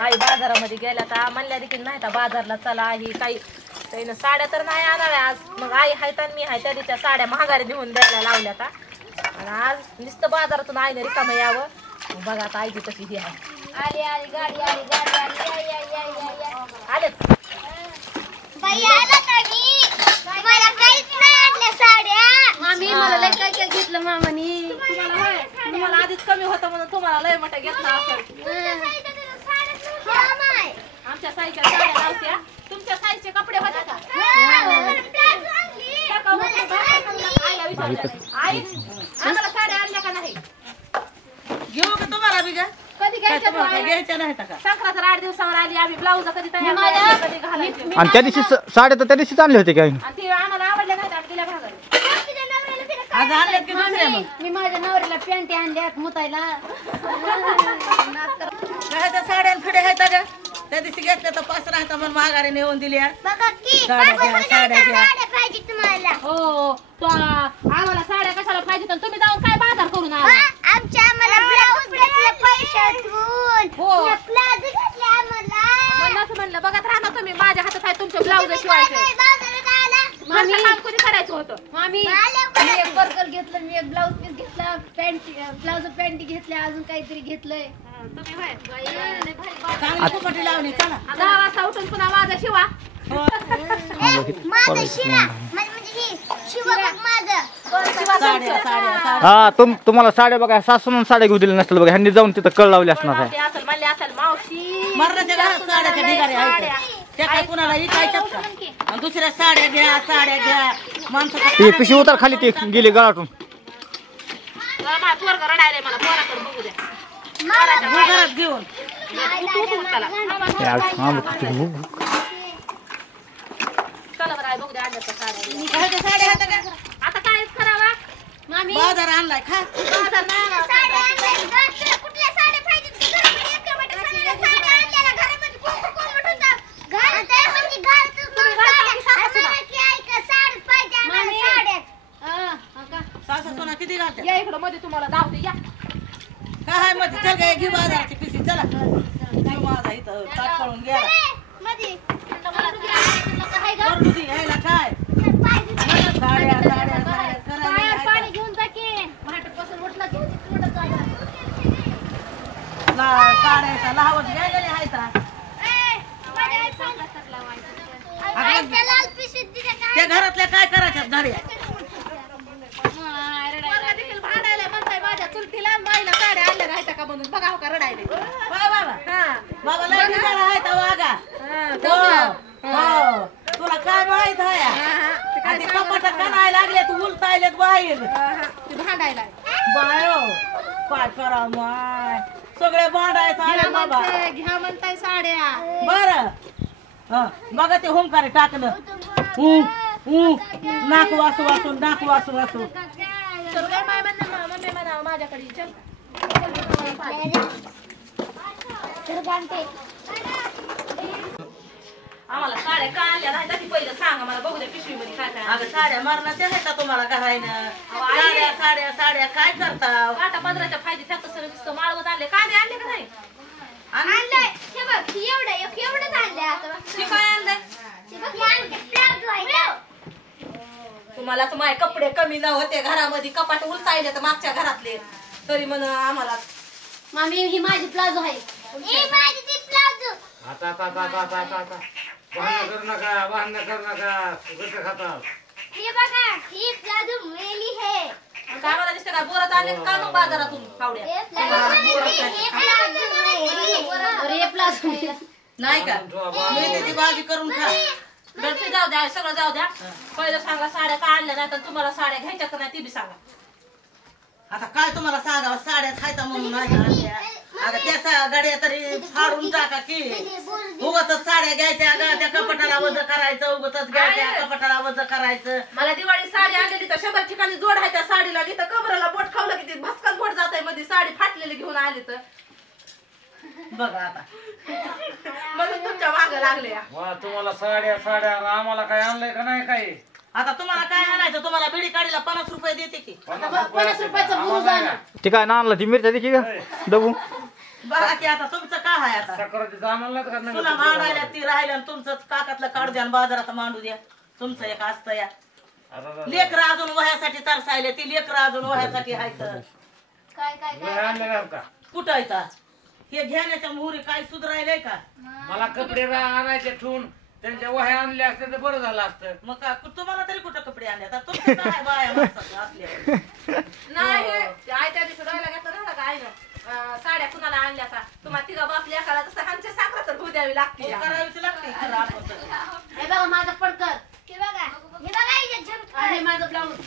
आई बाजारामध्ये गेल्या तर म्हणल्या देखील नाही तर बाजारला चला ही काही त्यानं साड्या तर नाही आणाव्या आज. मग आई हायत आणि मी हाय त्या दिवशी साड्या महागारी नेऊन द्यायला लावल्या आता. आणि आज नुसतं बाजारातून आईने रिकामं यावं. बघा आता आईची कशी ही आहे. आली आली गाडी आली गाडी आली आलेत बाई आला तरी मला काहीच नाही आणल्या साड्या. मामी मला लय काय काय घेतलं मामानी. तुम्हाला आधीच कमी होतं म्हणून तुम्हाला लय मोठा घेतला असेल. आमच्या साईच्या साड्या लावत्या. तुमच्या साईजचे कपडे होते का? आई आम्हाला साड्या आणल्या का नाही? घेऊ का तुम्हाला बी? कधी घ्यायच्या नाही का? संक्रांत 8 दिवसावर आली. आम्ही ब्लाऊज कधी तयार कधी घालायचे. आणि त्या दिवशी साड्या तर त्या दिवशीच आणले होते काय? आणि ते आम्हाला आवडल्या नाही आम्ही दिल्या भागात. आज आणल्यात की दुसऱ्या मग? मी माझ्या नवऱ्याला पॅन्टी आणल्यात मुतायला. काय साड्या फिडे आहेत का? त्या दिवशी घेतल्या तर 5 राहता म्हणून माघारी नेऊन दिल्या. साड्या पाहिजे तुम्हाला. हो तो आम्हाला साड्या कशाला पाहिजे तर तुम्ही जाऊन काय बाजार करून आला? आमच्या आम्हाला ब्लाऊज घेतले पैशातून. हो. प्लाझो घेतले आम्हाला. म्हणूनच म्हणलं बघत राहा तुम्ही माझ्या हातात आहे तुमचे ब्लाऊज शिवायचे. बाजारात आला. घरचं काम कधी करायचं होतं? मामी मी एक बर्गर घेतलं, मी एक ब्लाऊज पीस घेतला, ब्लाऊज पॅन्टी घेतल्या, अजून काहीतरी घेतलंय. तुम्ही होय. चांगली फुकटी लावली. चला 10 वाजता उठून पुन्हा माझा शिवा. माझं शिरा म्हणजे ही शिवा बघ माझं. साड्या साड्या हा तुम्हाला साड्या बघा सासून साड्या घेऊ दिल्या नसतील बघा. ह्यांनी जाऊन तिथं कळ लावली असणार आहे. असेल म्हणले असेल मावशी मरणाच्या घरात साड्याच्या ढिगारे आहेत. त्या काय कुणाला इकायच्यात का? आणि दुसऱ्या साड्या घ्या माणसं ती पिशवी उतर खाली ती गेली गळाटून. पोरग रडायला मला पोराकडे बघू द्या. घरात घेऊन चला बरं बघू द्या आणल्या साड्या. घ्यायच्या साड्या आहेत का? आता काय करावा मामी? बाजार आणलाय खा. बाजार नाही आला. साड्या आणल्या. कुठल्या साड्या पाहिजे? घरामध्ये एक कपाट साड्या आणल्या. घरामध्ये कोण उठून जा. घर त्यामध्ये घरातच साड्या. की ऐका साडी पाहिजे आम्हाला साड्या. सासा सोना किती घालते? या इकडं मध्ये तुम्हाला दावते या. काय मध्ये चल गे घे बाजाराची पिशवी चला. घेऊ माझा इथं ताट करून गेला. मध्ये वरडू दे, यायला काय? साड्या करायला पाणी घेऊन जा की. पासून उठला की तिकडं जायला. साड्याचा लावत गेलेले आहेत. लाल पिशवीत दिल्या का? त्या घरातल्या काय करायच्यात घरी? पोरगा देखील भांडायला म्हणताय माझ्या चुलतीला आणि बाईला साड्या आणल्या नाहीत का म्हणून. बघा हो का रडायले. बाबा हा. बाबा लय बिचारा आहे तो वागा. हो तुला काय माहित आहे? आणि कपाटात का नाही लागले तू उलटायलेत बाहेर. ते भांडायला बायो काय करा माय सगळे भांडायचं आले बाबा. घ्या म्हणताय साड्या. बर बघा ते होमकारे टाकलं. नाक वासू वासू तर काय माय म्हणणार मम्मी म्हणा माझ्याकडे चल. आम्हाला साड्या का आणल्या नाही त्याची पहिलं सांगा मला बघू द्या पिशवीमध्ये काय काय. अगं साड्या मारण्याच्या आहेत का तुम्हाला घरायनं? साड्या साड्या साड्या काय करता? काटा पदराच्या फायदे त्यात सर नुसतं माळवत आणले. कांदे आणले का नाही? आणलंय. हे बघ एवढंच आणलंय आता. ते काय आणलंय? हे बघ हे आणलंय. प्लाझो आहे. तुम्हालाच माय कपडे कमी न होते घरामध्ये कपाट उलटायले तर मागच्या घरातले तरी म्हण आम्हाला. मामी ही माझी प्लाझो आहे. ए माझी ती प्लाझो. आता भांडण कर नका कसं खातात. हे बघा ही प्लाझो मेली है. काय मला दिसतं का बोरात आणले का मग बाजारातून पावड्या अरे प्लाझो नाही का मी त्याची भाजी करून खा. घरचे जाऊ द्या सगळं जाऊ द्या. पहिलं सांगा साड्या का आणल्या नाही तर तुम्हाला साड्या घ्यायच्या का नाही ती बी सांगा. आता काय तुम्हाला सांगावं साड्या खायचा म्हणून नाही आणल्या. अगं त्या गाड्या तरी फाडून टाका की. उगाच साड्या घ्यायच्या अगं त्या कपाटाला वज करायचं. उगाच घ्यायच्या कपाटाला वज करायचं. मला दिवाळी साडी आणलेली तर 100 ठिकाणी जोड आहे त्या साडीला. तिथं कमराला बोट खावलं की ती भस्कन बोट जात आहे मध्ये साडी फाटलेली घेऊन आली तर बघा आता म्हणून तुमच्या मागं लागले. तुम्हाला साड्या आम्हाला काय आणलंय का नाही काही? आता तुम्हाला काय आणायचं? तुम्हाला बिडी काढीला 50 रुपये देते की. 50 रुपयाचा बुरुज आणा. ती काय आणला ती मिरच्या देखी का डबू बघा की आता तुमचं काय आहे आता साखराची आम्हाला का नाही तुला मांडायला ती राहिल्या आणि तुमचं काकातलं काढू द्या आणि बाजारात मांडू द्या तुमचं एक असतं या लेकरं अजून वह्यासाठी तरसायले ती लेकरं अजून वह्यासाठी हायचं कुठं येतात हे घेण्याच्या मुहूर्त काय सुधरायलंय का मला कपडे आणायचे ठेवून त्यांच्या वह्या आणल्या असते तर बरं झालं असतं. मग का तुम्हाला तरी कुठं कपडे आणले आता तुमचं काय बाया माणसाचं असल्या नाही आई त्या दिवशी राहायला घेतलं ना का आईनं साड्या कुणाला आणल्या का तुम्हाला तिघा बाप लेखाला तसं आमच्या साखर तर होऊ द्यावी लागते करावीच लागते खरं आपण तर. हे बघा माझं पडकर हे बघा हे झटक आहे माझं ब्लाऊज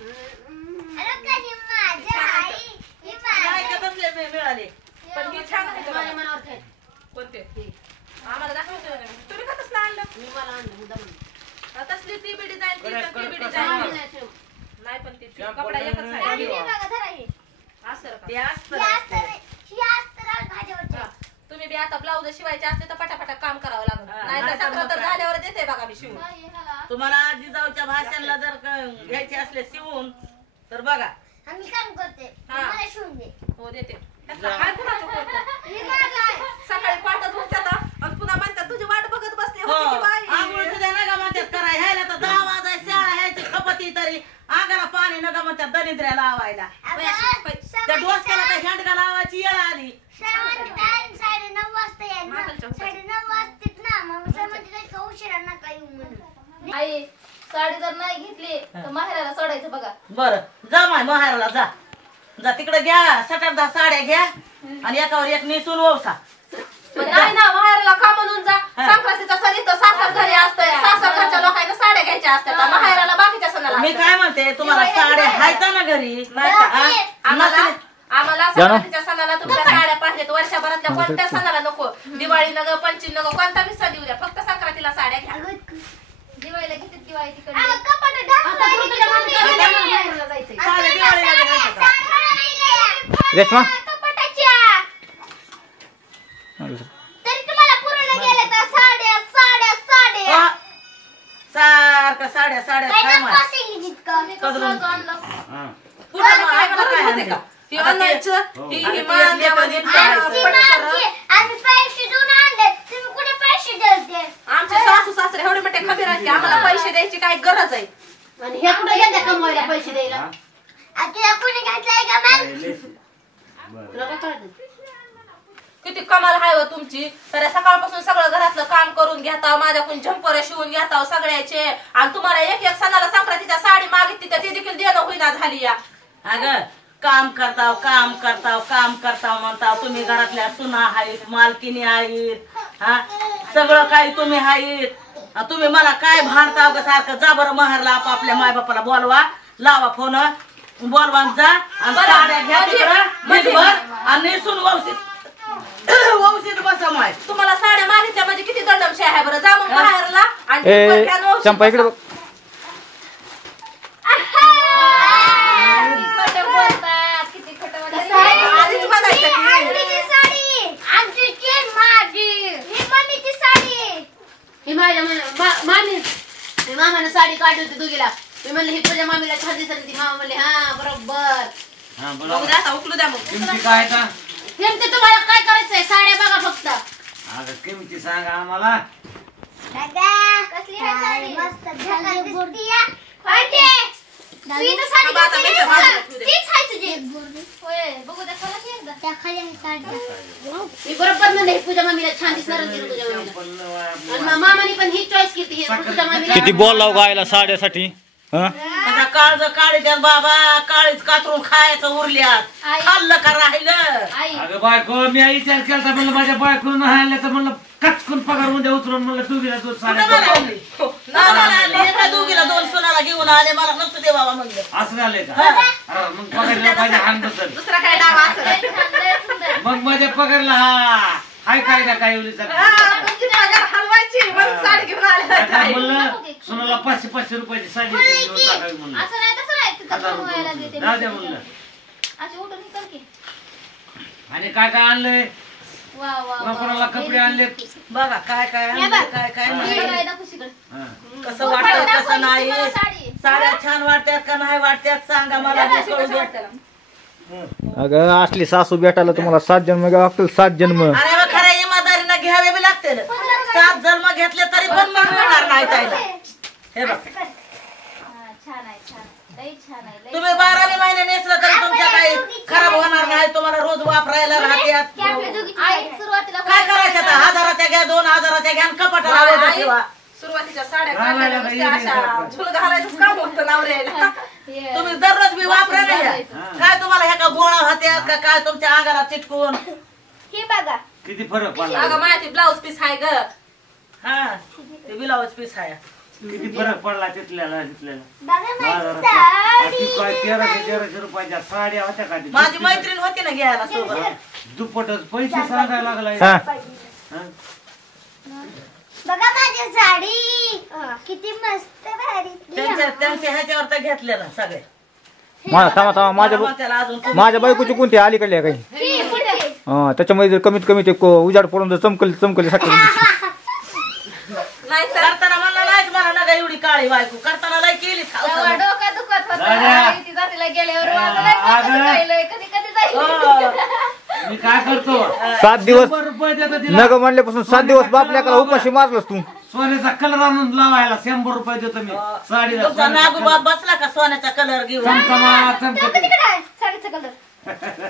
अरे कधी माझ्या आई ही काय का तसले मिळाले पण हे छान आहे माझ्या मनावर आहे. कोणते आम्हाला दाखवायचं नाही. तुम्ही का तसलं आणलं मी मला आणलं मुद्दाम तसली ती बी डिझाईन ती कडक- ती बी कडक- डिझाईन कडक- नाही पण ती शॅम्पू कपडा एकच नाही. आहे हे बघा धरा हे असं का ते असतं ही अस्तर भाज्यावरची तुम्ही बी आता ब्लाऊज शिवायचे असले तर पटापटा काम करावं लागेल हा, नाही तर नाहीतर सगळं मग तर काय? झाल्यावर देते बघा मी शिवून तुम्हाला जिजाऊच्या भाषणाला जर घ्यायचे असले शिवून तर बघा आम्ही काम करते हा. मला शिवून दे हो देते त्यातलं काय कुणाचं कोणतं? हे काय सकाळी पाठत उठतात आणि पुन्हा म्हणतात तुझी वाट बघत बसली हो होती की बाई. आंघोळ सुद्धा नका म्हणतात करा ह्याला तर 10 वाजाय शाळा ह्याची खपती तरी अंगाला पाणी नका म्हणतात दरिद्र्या लावायला त्या डोसक्याला तर हँडका लावायची येळ आली 9:30 वाजता येईल ना 9:30 वाजतात ना मग समजते का उशिरा नका येऊ म्हणून आई साडी जर नाही घेतली तर माहेराला सोडायचं बघा. बर जा माय माहेराला जा जा तिकडे घ्या 7-10 साड्या घ्या आणि एकावर एक नेसून ववसा पण नाही ना माहेराला का म्हणून जा संक्रांतीचा सण इथं सासर घरी असतंय सासर घरच्या लोकांना साड्या घ्यायच्या असतात माहेराला बाकीच्या सणाला मी काय म्हणते तुम्हाला साड्या आहेत ना घरी हा? आम्हाला नसले- आम्हाला संक्रांतीच्या सणाला तुमच्या साड्या पाहिजेत वर्षभरातल्या कोणत्या सणाला नको दिवाळी नको पंचमी नको कोणता बी सण येऊ द्या फक्त संक्रांतीला साड्या घ्या दिवाळीला घेतात दिवाळी तिकडे अगं कपाट ढाकलं माहेराला जायचंय. साड्या दिवाळीला घ्यायचं का? रेश्मा कपाटाच्या तरी तुम्हाला पूर्ण गेले तर साड्या साड्या साड्या हा. सारखं साड्या साड्या काय पहिला माय पासिंग जितका कदरून हा. पुढं मग काय आम्हाला गरज काय होते आणते? का ही आता ते- आणायचं ही आता मान ते द्यावं, लेकरं द्यावं. आमची माझी आम्ही पैसे देऊन आणले तुम्ही कुठे पैसे द्यायचे आमचे सासू सासरे एवढे मोठे खबीर आहेत की आम्हाला पैसे द्यायची काय गरज आहे आणि हे कुठे गेले कमवायला पैसे द्यायला. हा? तुला कुणी घातलाय का मग लय लेस. बरं. तुला काय कळतं? किती कमाल हाय हो तुमची तर सकाळपासून सगळं घरातलं काम करून घेता माझ्याकडून झंपर शिवून घेता सगळ्याचे आणि तुम्हाला एक एक सणाला संक्रांतीच्या साडी मागितली तर ती देखील देणं होईना झाली या अगं काम करताव म्हणताव तुम्ही घरातल्या सुना आहेत मालकिनी आहेत हा सगळं काही तुम्ही आहेत तुम्ही मला काय भांडताव ग सारखं जा बरं माहेरला आपापल्या मायबापाला बोलवा लावा फोन बोलवा आणि जा आणि साड्या घ्या तिकडं नीटभर आणि नेसून वंशीत बसा माय तुम्हाला साड्या मागितल्या म्हणजे किती दंडमशी आहे बरं जा मग बाहेरला आणि ए फॅन वंशीत चंपा इकडे बघ. खोटं बोलतात, किती खोटं बोलतात. आधीच म्हणायचं की आमची साडी आमची माझी ही मम्मीची साडी ही माझ्या मामी मामाने साडी काढली होती दोघीला. मी म्हणले ही तुझ्या मामीला छान दिसत होती. मामा म्हणले हा बरोबर. हा, बघू बरोबर. द्या आता उकलू द्या मग किमती काय का नेमके तुम्हाला काय करायचंय साड्या बघा फक्त. अगं किमती सांगा आम्हाला कसली साडी मस्त झकास दिसतीये फाटे ती तर साडी बाबा, आता मी तर बाजूला ठेवू दे. तीच आहे तुझी होय बघू द्या चला की एकदा. त्या खाली आहे साडी मी बरोबर म्हणले ही तुझ्या मामीला छान दिसणार होती तुझ्या मामीला. आणि मामाने पण ही चॉईस केली ही तुझ्या मामीला. किती बोलाव गायला साड्यासाठी हा माझ्या काळज काळी द्या बाबा काळीच कातरून खायचं उरल्यात आई. खाल्लं का राहिलं आई अगं बायको मी विचार केला म्हणलं माझ्या बायकोनं आणलं तर म्हणलं कचकून पगार मध्ये उतरून म्हणलं तू गेला तू कुठं मला आणली? मला आणली. एका दोघीला 2 सोनाला घेऊन आले मला नसतं दे बाबा म्हणलं असं झालंय का हा. हा, मग पगारला पाहिजे हान बसल दुसरा काय डाव असं लय सुंदर. मग माझ्या पगारला हा हाय काय ना काय उलीचा तुमची पगार हलवायची म्हणून साडी घेऊन आले आता म्हणलं सोनाला 500 रुपयाची साडी घेऊन टाकावी म्हणलं असं नाही तसं नाही तिथं 1000 कमवायला रुपये देते. जाऊ द्या म्हणलं अशी उठून निघाल की. आणि काय काय आणलंय वा वा कोणा कोणाला कपडे आणले बघा काय काय आणलं, काय काय नाही कसं वाटतं कसं नाही साडी साड्या छान वाटतात का नाही वाटतात सांगा मला ते कळू द्या. अगं असली सासू भेटायला तुम्हाला 7 जन्म घ्यावं लागतील 7 जन्म. अरे बा, खऱ्या इमानदारीनं घ्यावे बी लागते 7 जन्म घेतले तरी पण मिळणार नाही त्याला. हे बघ छान आहे छान लई छान आहे तुम्ही 12 महिने नेसलं तरी तुमच्या काही खराब होणार नाही. तुम्हाला रोज वापरायला राहत्यात. सुरुवातीला काय करायचं आता? 1000च्या घ्या 2000च्या घ्या कपाटाला वजन ठेवा. सुरुवातीच्या साड्या काढल्या नुसत्या अशा झुल घालायचं काम होतं नवऱ्याला. तुम्ही दररोज बी वापरा नाही. काय तुम्हाला ह्या का गोळा होत्यात का काय तुमच्या अंगाला चिटकून? हे बघा किती फरक पडला अगं माझी ती ब्लाऊज पीस आहे ग. हा ते ब्लाऊज पीस आहे. किती फरक पडला तिथल्याला बघा माझी बाजारात. साडी काय 1300 रुपयाच्या साड्या होत्या का ती? माझी मैत्रीण होती ना घ्यायला सोबत. दुप्पटच पैसे सांगायला लागलाय. हा हा? बघा माझी साडी किती मस्त भारी त्यांच्या ह्याच्यावर तर घेतलेलं सगळे. थांबा त्याला अजून माझ्या बायकोची कोणती अलीकडली आहे काही? त्याच्यामध्ये जर कमीत कमी ते उजाड पडून जर चमकली साखर नाही सर करताना म्हणलं नाहीच मला नका एवढी काळी बायको. करताना लय केली डोका दुखत दादा. होतं जातीला गेल्यावर मी काय करतो 7 दिवस 100 रुपये देतो तिला. नग म्हणल्यापासून 7 दिवस बापल्याकडे उपाशी मारलंस तू. सोन्याचा कलर आणून लावायला 100 रुपये देतो मी साडीला. तुमचा नागोबा बसला का सोन्याचा कलर घेऊन? चमकमा चमकते. साडीचा कलर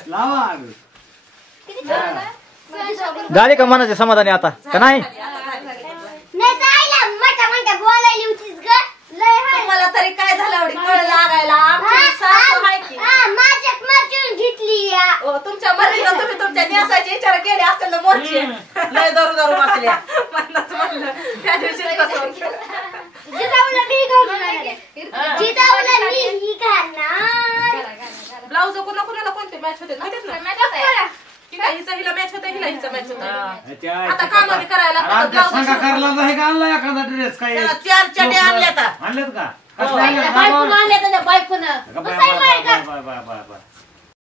लावा. झाली का मनाचे समाधानी आता का नाही? नाही जायला मोठ्या बोलायली होतीस ग लय हाय मला तरी काय झालं एवढी कळ लागायला. आमची सासू आहे की माझ्यात मर्चून घेतली या ओ, तुमच्या मर्जीला तुम्ही तुमच्या न्यासाचे विचार केले असतील ना मोर्चे. लय दारू बसल्या. म्हणूनच म्हणलं त्या दिवशी कसं होतं. जिजाऊला मी घालून आले जिजाऊला मी ही घालणार ब्लाऊज कुणाला कोणते मॅच होते माहितीच ना. हिला मॅच होतं हिला मॅच होतं. आता काम बी करायला लागतात. ब्लाऊज सांगा करला नाही का आणला एखादा ड्रेस काय? त्याला 4 चड्या आणल्या आता. आणलेत का? बायकोनं आणले त्याच्या बायकोनं bye bye bye bye bye bye.